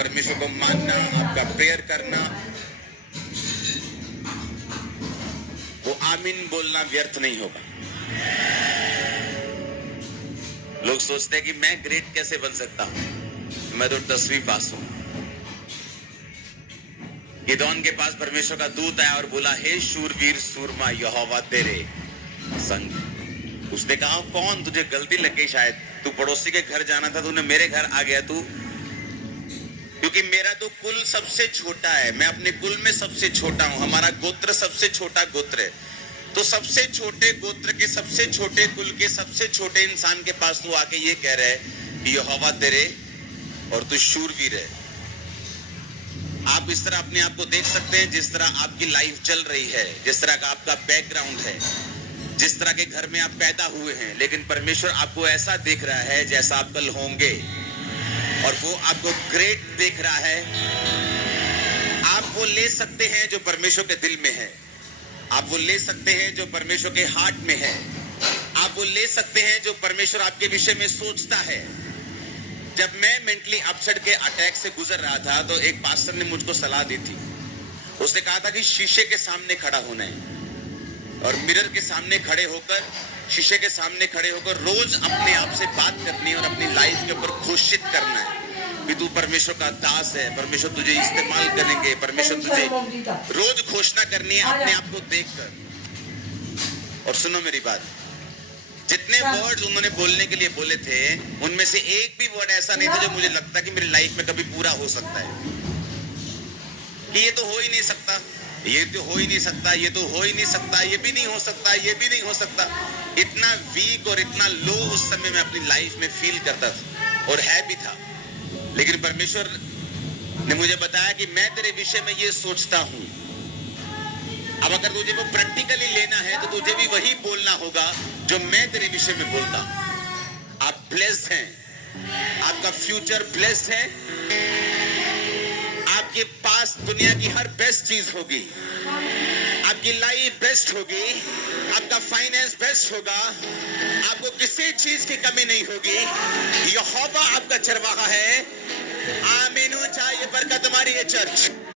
परमेश्वर को मानना, आपका प्रेयर करना, वो आमीन बोलना व्यर्थ नहीं होगा। लोग सोचते हैं कि मैं ग्रेट कैसे बन सकता हूं, मैं तो 10वीं पास हूं। गिदोन के पास परमेश्वर का दूत आया और बोला, हे शूरवीर सूरमा, यहोवा तेरे संग। उसने कहा, कौन, तुझे गलती लग गई शायद, तू पड़ोसी के घर जाना था, तूने मेरे घर आ गया तू, क्योंकि मेरा तो कुल सबसे छोटा है, मैं अपने कुल में सबसे छोटा हूं, हमारा गोत्र सबसे छोटा गोत्र है। तो सबसे छोटे गोत्र के सबसे छोटे कुल के सबसे छोटे इंसान के पास तू आके ये कह रहा है कि यहोवा तेरे और तू शूरवीर है। आप इस तरह अपने आप को देख सकते हैं, जिस तरह आपकी लाइफ चल रही है, जिस तरह का आपका बैकग्राउंड है, जिस तरह के घर में आप पैदा हुए हैं, लेकिन परमेश्वर आपको ऐसा देख रहा है जैसा आप कल होंगे, और वो आपको ग्रेट देख रहा है। आप वो ले सकते हैं जो परमेश्वर के दिल में है, आप वो ले सकते हैं जो परमेश्वर के हार्ट में है, आप वो ले सकते हैं जो परमेश्वर आपके विषय में सोचता है। जब मैं मेंटली अपसेट के अटैक से गुजर रहा था, तो एक पास्टर ने मुझको सलाह दी थी। उसने कहा था कि शीशे के सामने खड़ा होना है और मिरर के सामने खड़े होकर, शीशे के सामने खड़े होकर रोज अपने आप से बात करनी है और अपनी लाइफ के ऊपर घोषित करना है कि तू परमेश्वर का दास है, परमेश्वर तुझे इस्तेमाल करेंगे, परमेश्वर तुझे रोज घोषणा करनी है अपने आप को देखकर। और सुनो मेरी बात, जितने वर्ड्स उन्होंने बोलने के लिए बोले थे, उनमें से एक भी वर्ड ऐसा नहीं था जो मुझे लगता कि मेरी लाइफ में कभी पूरा हो सकता है। कि ये तो हो ही नहीं सकता, ये तो हो ही नहीं सकता, ये तो हो ही नहीं सकता, ये भी नहीं हो सकता, ये भी नहीं हो सकता। इतना वीक और इतना लो उस समय मैं अपनी लाइफ में फील करता था, और है भी था। लेकिन परमेश्वर ने मुझे बताया कि मैं तेरे विषय में ये सोचता हूं। अब अगर तुझे वो प्रैक्टिकली लेना है तो तुझे भी वही बोलना होगा जो मैं तेरे विषय में बोलता हूं। आप ब्लेस्ड हैं, आपका फ्यूचर ब्लेस्ड है, आपके पास दुनिया की हर बेस्ट चीज होगी, आपकी लाइफ बेस्ट होगी, आपका फाइनेंस बेस्ट होगा, आपको किसी चीज की कमी नहीं होगी। यहोवा आपका चरवाहा है। आमीन। चाहिए बरकत हमारी ये चर्च।